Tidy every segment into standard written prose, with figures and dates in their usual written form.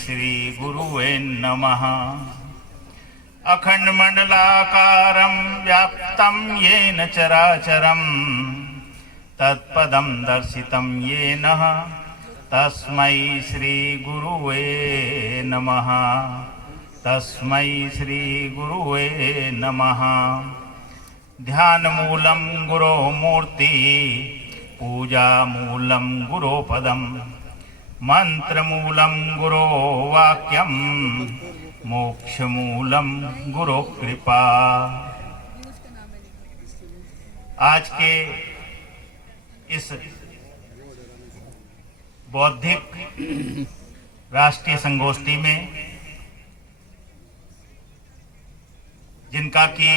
श्री गुरुवे नमः। अखंडमंडलाकारं व्याप्तं येन चराचरं तत्पदं दर्शितं येन तस्मै श्री गुरुवे नमः। तस्मै श्री गुरुवे नमः। ध्यानमूलं गुरो मूर्ति पूजामूलं गुरोपदम् मंत्रमूलं गुरो वाक्यम मोक्षमूलं गुरो कृपा। आज के इस बौद्धिक राष्ट्रीय संगोष्ठी में जिनका कि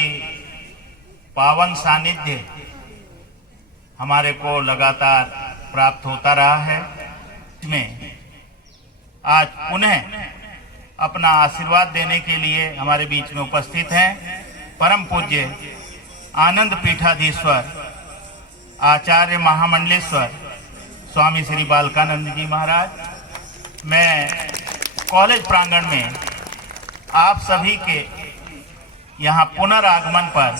पावन सानिध्य हमारे को लगातार प्राप्त होता रहा है, में आज पुनः अपना आशीर्वाद देने के लिए हमारे बीच में उपस्थित हैं परम पूज्य आनंद पीठाधीश्वर आचार्य महामंडलेश्वर स्वामी श्री बालकानंद जी महाराज। मैं कॉलेज प्रांगण में आप सभी के यहाँ पुनरागमन पर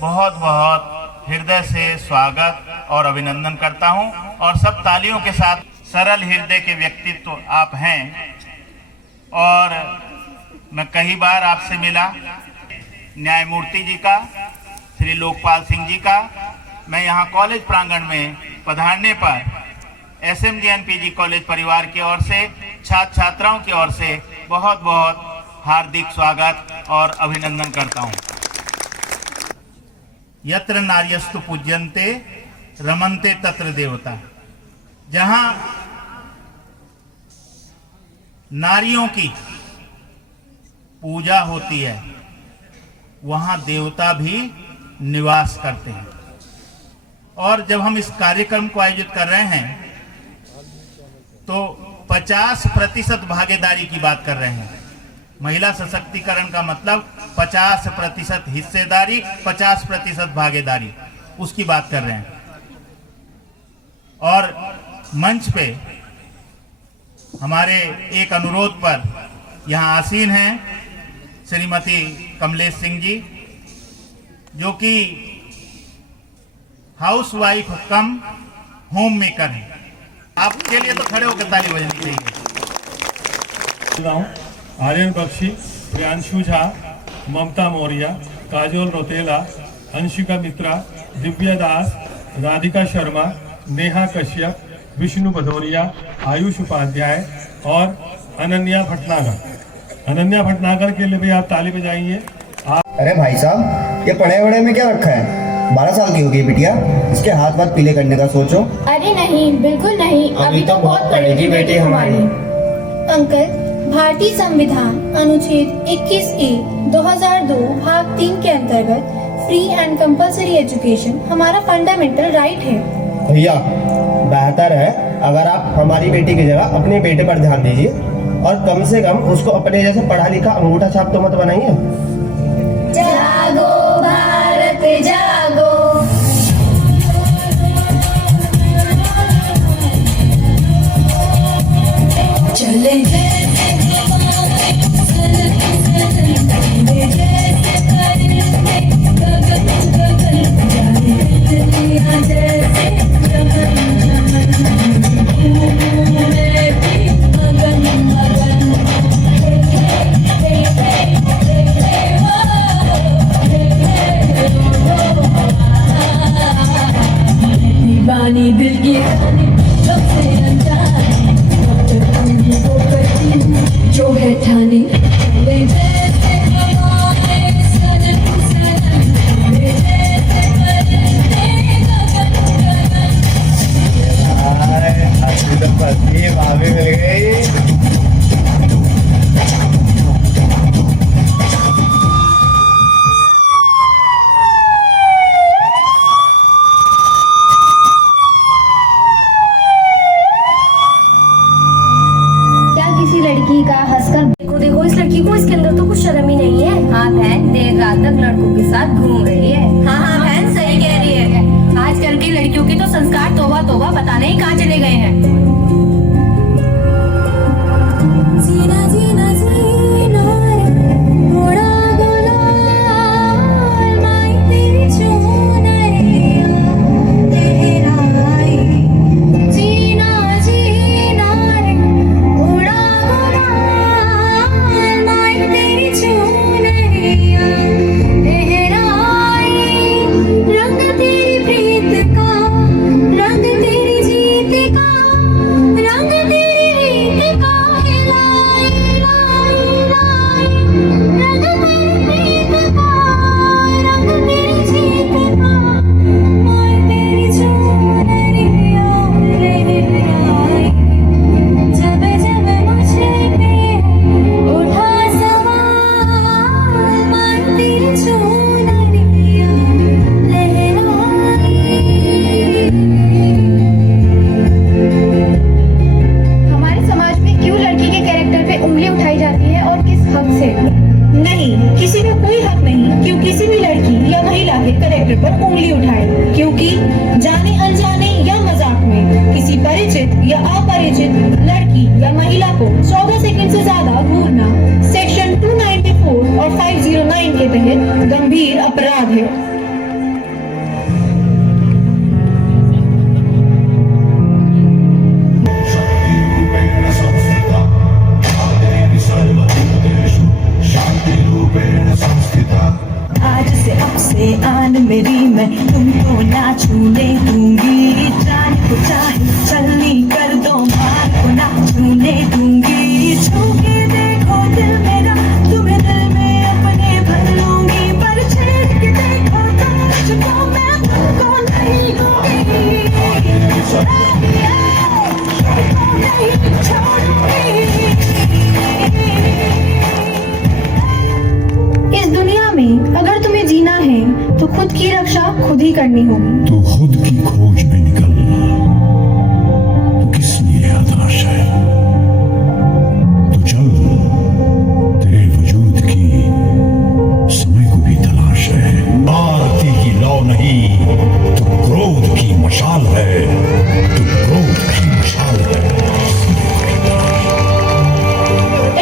बहुत बहुत हृदय से स्वागत और अभिनंदन करता हूँ। और सब तालियों के साथ, सरल हृदय के व्यक्तित्व आप हैं और मैं कई बार आपसे मिला, न्यायमूर्ति जी का, श्री लोकपाल सिंह जी का। मैं यहाँ कॉलेज प्रांगण में पधारने पर SMGNPG कॉलेज परिवार की ओर से, छात्र छात्राओं की ओर से बहुत बहुत हार्दिक स्वागत और अभिनंदन करता हूँ। यत्र नार्यस्तु पूज्यन्ते रमन्ते तत्र देवता। जहाँ नारियों की पूजा होती है वहां देवता भी निवास करते हैं। और जब हम इस कार्यक्रम को आयोजित कर रहे हैं तो 50% भागीदारी की बात कर रहे हैं। महिला सशक्तिकरण का मतलब 50% हिस्सेदारी, 50% भागीदारी, उसकी बात कर रहे हैं। और मंच पे हमारे एक अनुरोध पर यहाँ आसीन हैं श्रीमती कमलेश सिंह जी, जो कि house wife come home maker हैं। आपके लिए तो खड़े होकर ताली बजनी चाहिए। आर्यन बख्शी, प्रियांशु झा, ममता मौर्य, काजोल रोतेला, अंशिका मित्रा, दिव्या दास, राधिका शर्मा, नेहा कश्यप, विष्णु भदौरिया, आयुष उपाध्याय और अनन्या भटनागर। अनन्या भटनागर के लिए भी आप ताली बजाइए। अरे भाई साहब, ये पढ़े वढ़े में क्या रखा है? 12 साल की हो गई बिटिया, इसके हाथ वाथ पीले करने का सोचो। अरे नहीं, बिल्कुल नहीं, अभी तो बहुत पढ़ेगी बेटी हमारी। अंकल, भारतीय संविधान अनुच्छेद 21A 2002 भाग 3 के अंतर्गत फ्री एंड कंपल्सरी एजुकेशन हमारा फंडामेंटल राइट है। भैया, बेहतर है अगर आप हमारी बेटी की जगह अपने बेटे पर ध्यान दीजिए और कम से कम उसको अपने जैसे पढ़ा लिखा अंगूठा छाप तो मत बनाइए। जागो भारत जागो। चले अलग लड़कों के साथ घूम रही है। हाँ हाँ बहन सही कह रही है। आजकल की लड़कियों के तो संस्कार तौबा तौबा पता नहीं कहाँ चले गए हैं। जीना जीना जीना रे मोड़ा गुलाल माई तेरी चुनरिया लहराई। जीना जीना रे मोड़ा गुलाल माई तेरी चुनरिया लहराई। रंग तेरी प्रीत का, रंग तेरी जीत का, रंग तेरी रीत का हिलाई लाई लाई। रंग तेरी प्रीत का, रंग तेरी जीत का, माय तेरी चुनरिया लहराई। जब जब मुझे पे उठा सवाल, माय तेरी चुनरिया लहराई। हमारे समाज में क्यों लड़की के कैरेक्टर पे उंगली उठाई जाती है और किस हक से? नहीं, किसी का कोई हक नहीं क्यों किसी भी लड़की या महिला के कैरेक्टर पर उंगली उठाए, क्योंकि जाने अनजाने या मजाक में किसी परिचित या अपरिचित लड़की या महिला को 14 सेकंड से ज्यादा घूरना सेक्शन 294 और 509 के तहत गंभीर अपराध है। आज से अब से आन मेरी मैं तुमको ना छूने दूंगी। जान को चाहे चलनी कर दो मार को ना छूने दूंगी। छू के देखो दिल मेरा तुम्हें दिल में अपने भर लूंगी। पर छेड़ के देखो तो मुझको मैं तुमको नहीं दूंगी। तुमको नहीं छोड़ूंगी। इस दुनिया में अगर तुम्हें जीना है तो खुद की रक्षा खुद ही करनी होगी। तू खुद की खोज में निकल, तो किस लिए हताश है? तो चल, तेरे वजूद की समय को भी तलाश है। आरती की लौ नहीं, तो क्रोध की मशाल है। तो क्रोध की मशाल है।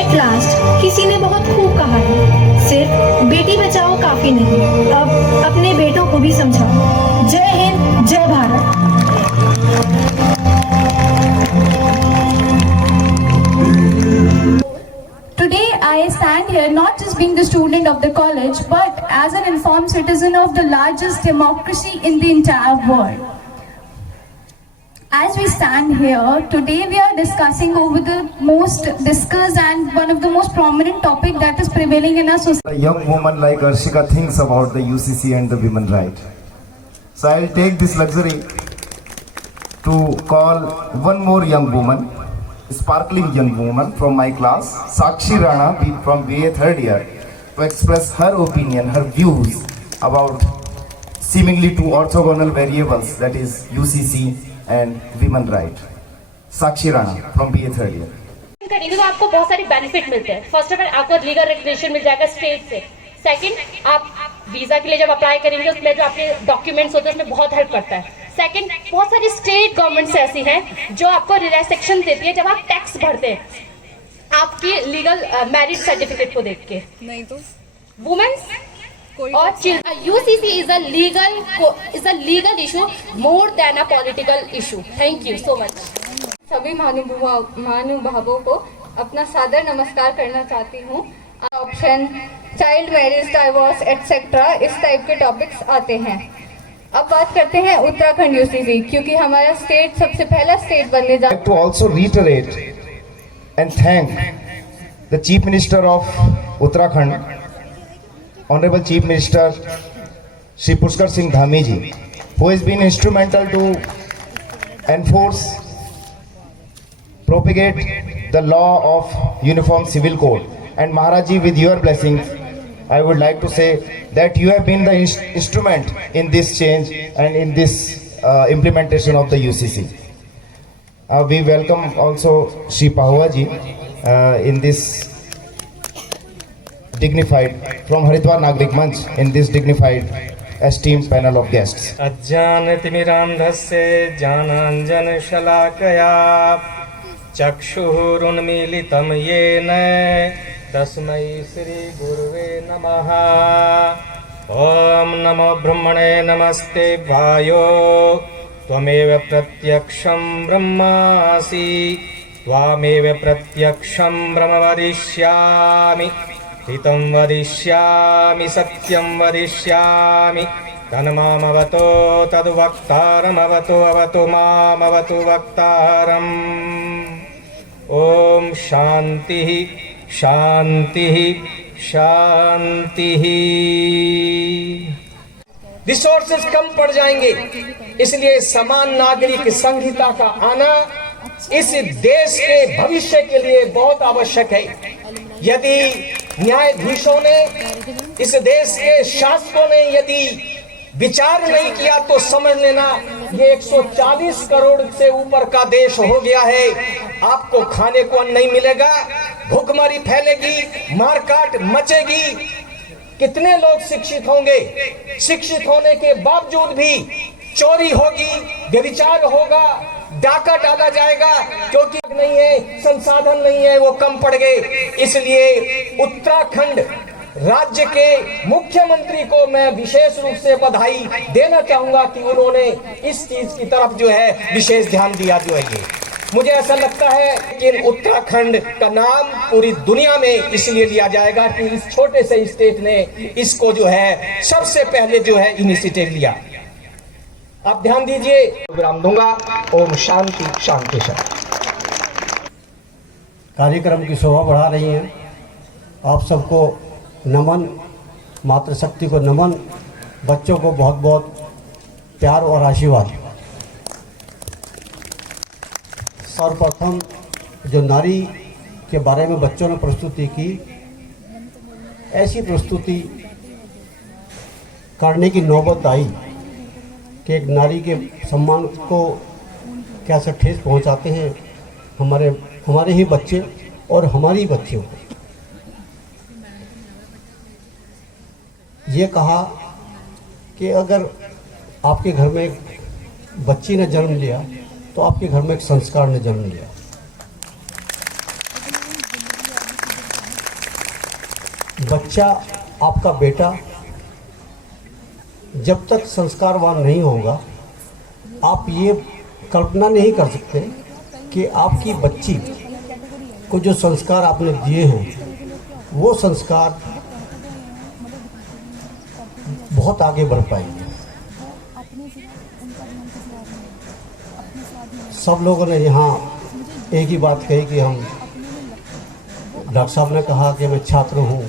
एट लास्ट किसी ने बहुत खूब कहा है, सिर्फ बेटी बचाओ काफी नहीं, अब अपने बेटों को भी समझाओ। जय हिंद, जय Bharat. Today I stand here not just being the student of the college but as an informed citizen of the largest democracy in the entire world. As we stand here, today we are discussing over the most discussed and one of the most prominent topic that is prevailing in our society. A young woman like Arshika thinks about the UCC and the women right. So I'll take this luxury to call one more young woman, sparkling young woman from my class, Sakshi Rana from BA 3rd year, to express her opinion, her views about seemingly two orthogonal variables, that is UCC and women right. Sakshi Rana from BA 3rd year. करेंगे तो आपको बहुत सारे benefit मिलते हैं। First of all आपको legal regulation मिल जाएगा state से। सेकंड, आप वीजा के लिए जब अप्लाई करेंगे उसमें जो आपके डॉक्यूमेंट्स होते हैं उसमें बहुत हेल्प करता है। सेकंड, बहुत सारी स्टेट गवर्नमेंट्स ऐसी हैं जो आपको रिलैक्सेशन देती है जब आप टैक्स भरते हैं आपकी लीगल मैरिज सर्टिफिकेट को देख के। नहीं तो वुमेन्स और children, UCC is a legal issue more than a political issue. Thank you so much. सभी महानुभावों को अपना सादर नमस्कार करना चाहती हूँ। Option child marriage, divorce etcetera इस टाइप के टॉपिक्स आते हैं। अब बात करते हैं उत्तराखंड यूसीसी, क्योंकि हमारा स्टेट सबसे पहला स्टेट बनने जा To also reiterate and thank the Chief Minister of Uttarakhand, Honorable Chief Minister Shri Pushkar Singh Dhami ji, who has been instrumental to enforce, propagate the law of Uniform Civil Code. And Maharaj ji, with your blessings, I would like to say that you have been the instrument in this change and in this implementation of the UCC. We welcome also Shri Pahua ji in this dignified from Haridwar Nagrik Manch in this dignified esteemed panel of guests. अज्ञानतिमिरान्धस्य ज्ञानाञ्जनशलाकया चक्षुरुन्मीलितं येन तस्मै श्रीगुरुवे नमः। ॐ नमो ब्रह्मणे नमस्ते वायो त्वमेव प्रत्यक्षं ब्रह्मासि त्वामेव प्रत्यक्षं ब्रह्म वदिष्यामि हितं वदिष्यामि सत्यं वदिष्यामि तन्मामवतो तद्वक्तारमवतो अवतो मामवतु वक्तारम्। ॐ शान्तिः शान्तिः शान्तिः। रिसोर्सेज कम पड़ जाएंगे, इसलिए समान नागरिक संहिता का आना इस देश के भविष्य के लिए बहुत आवश्यक है। यदि न्यायाधीशों ने, इस देश के शासकों ने यदि विचार नहीं किया तो समझ लेना ये 140 करोड़ से ऊपर का देश हो गया है। आपको खाने को अन्न नहीं मिलेगा, भूखमरी फैलेगी, मारकाट मचेगी। कितने लोग शिक्षित होंगे, शिक्षित होने के बावजूद भी चोरी होगी, व्यभिचार होगा, डाका डाला जाएगा, क्योंकि नहीं है, संसाधन नहीं है, वो कम पड़ गए। इसलिए उत्तराखंड राज्य के मुख्यमंत्री को मैं विशेष रूप से बधाई देना चाहूंगा कि उन्होंने इस चीज की तरफ जो है विशेष ध्यान दिया। जो है ये मुझे ऐसा लगता है कि उत्तराखंड का नाम पूरी दुनिया में इसलिए लिया जाएगा कि इस छोटे से स्टेट ने इसको जो है सबसे पहले जो है इनिशिएटिव लिया। आप ध्यान दीजिए, विराम दूंगा। ओम शांति शांति शांति। कार्यक्रम की शोभा बढ़ा रही हैं। आप सबको नमन, मातृशक्ति को नमन, बच्चों को बहुत बहुत प्यार और आशीर्वाद। सर्वप्रथम जो नारी के बारे में बच्चों ने प्रस्तुति की, ऐसी प्रस्तुति करने की नौबत आई कि एक नारी के सम्मान को कैसे ठेस पहुंचाते हैं हमारे ही बच्चे और हमारी बच्चियों को। ये कहा कि अगर आपके घर में एक बच्ची ने जन्म लिया तो आपके घर में एक संस्कार ने जन्म लिया। बच्चा आपका बेटा जब तक संस्कारवान नहीं होगा, आप ये कल्पना नहीं कर सकते कि आपकी बच्ची को जो संस्कार आपने दिए हैं वो संस्कार बहुत आगे बढ़ पाएंगे। सब लोगों ने यहाँ एक ही बात कही कि हम, डॉक्टर साहब ने कहा कि मैं छात्र हूँ।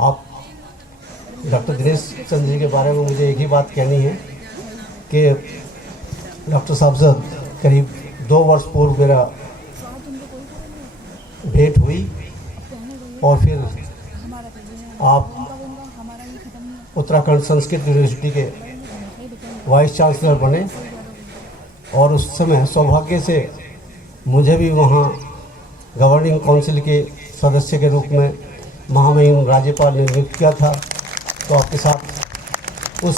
आप डॉक्टर दिनेश चंद्र जी के बारे में मुझे एक ही बात कहनी है कि डॉक्टर साहब से करीब 2 वर्ष पूर्व मेरा भेंट हुई और फिर आप उत्तराखंड संस्कृत यूनिवर्सिटी के वाइस चांसलर बने और उस समय सौभाग्य से मुझे भी वहाँ गवर्निंग काउंसिल के सदस्य के रूप में महामहिम राज्यपाल ने नियुक्त किया था। तो आपके साथ उस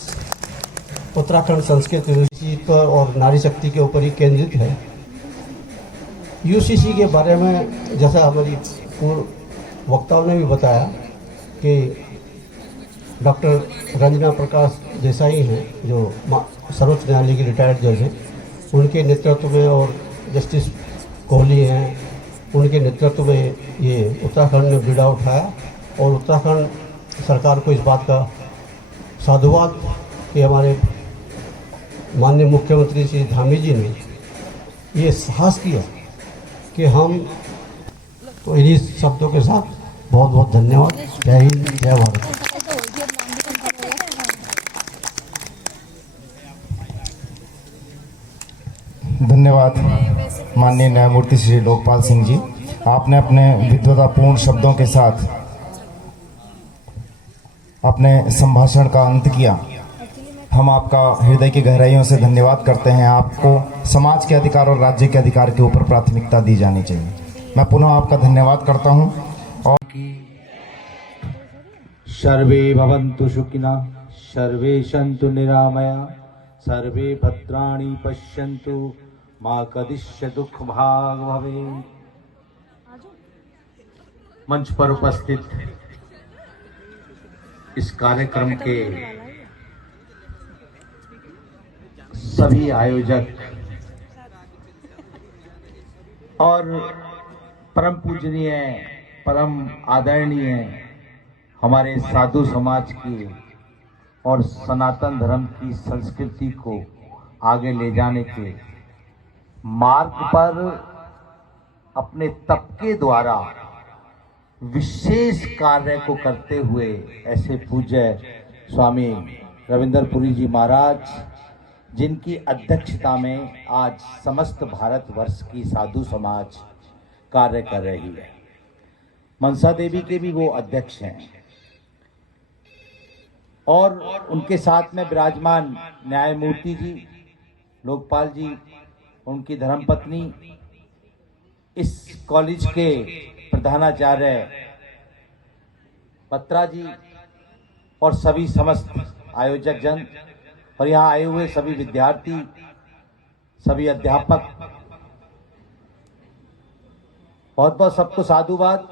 उत्तराखंड संस्कृत यूनिवर्सिटी पर और नारी शक्ति के ऊपर ही केंद्रित है। यूसीसी के बारे में जैसा हमारी पूर्व वक्ताओं ने भी बताया कि डॉक्टर रंजना प्रकाश देसाई हैं जो सर्वोच्च न्यायालय की रिटायर्ड जज हैं, उनके नेतृत्व में, और जस्टिस कोहली हैं, उनके नेतृत्व में ये उत्तराखंड ने बीड़ा उठाया। और उत्तराखंड सरकार को इस बात का साधुवाद कि हमारे माननीय मुख्यमंत्री श्री धामी जी ने ये साहस किया कि हम, तो इन्हीं शब्दों के साथ बहुत बहुत धन्यवाद। जय हिंद, जय भारत। धन्यवाद माननीय न्यायमूर्ति श्री लोकपाल सिंह जी, आपने अपने विद्वतापूर्ण शब्दों के साथ अपने संभाषण का अंत किया। हम आपका हृदय की गहराइयों से धन्यवाद करते हैं। आपको समाज के अधिकार और राज्य के अधिकार के ऊपर प्राथमिकता दी जानी चाहिए। मैं पुनः आपका धन्यवाद करता हूं। और सर्वे भवन्तु सुखिनः, सर्वे सन्तु निरामया, सर्वे भद्राणि पश्यन्तु, मा कदिश्चित् दुःखभाग् भवेत्। मंच पर उपस्थित इस कार्यक्रम के सभी आयोजक और परम पूजनीय, परम आदरणीय हमारे साधु समाज की और सनातन धर्म की संस्कृति को आगे ले जाने के मार्ग पर अपने तप के द्वारा विशेष कार्य को करते हुए ऐसे पूज्य स्वामी रविंद्रपुरी जी महाराज, जिनकी अध्यक्षता में आज समस्त भारतवर्ष की साधु समाज कार्य कर रही है। मनसा देवी के भी वो अध्यक्ष हैं और उनके साथ में विराजमान न्यायमूर्ति जी, लोकपाल जी, उनकी धर्मपत्नी, इस कॉलेज के प्रधानाचार्य पत्रा जी और सभी समस्त आयोजक जन और यहाँ आए हुए सभी विद्यार्थी, सभी अध्यापक, बहुत बहुत सबको साधुवाद।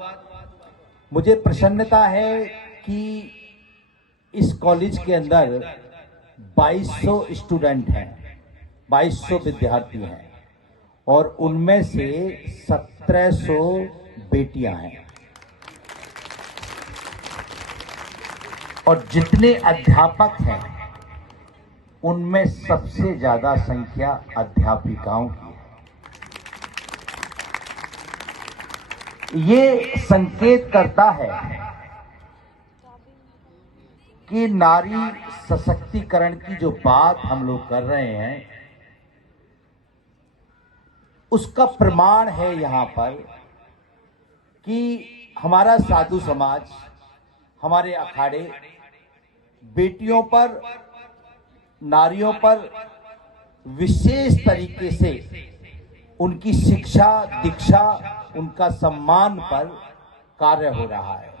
मुझे प्रसन्नता है कि इस कॉलेज के अंदर 2200 स्टूडेंट हैं, 2200 विद्यार्थी हैं और उनमें से 1700 बेटियां हैं और जितने अध्यापक हैं उनमें सबसे ज्यादा संख्या अध्यापिकाओं की है। ये संकेत करता है कि नारी सशक्तिकरण की जो बात हम लोग कर रहे हैं उसका प्रमाण है यहाँ पर कि हमारा साधु समाज, हमारे अखाड़े बेटियों पर, नारियों पर विशेष तरीके से उनकी शिक्षा, दीक्षा, उनका सम्मान पर कार्य हो रहा है।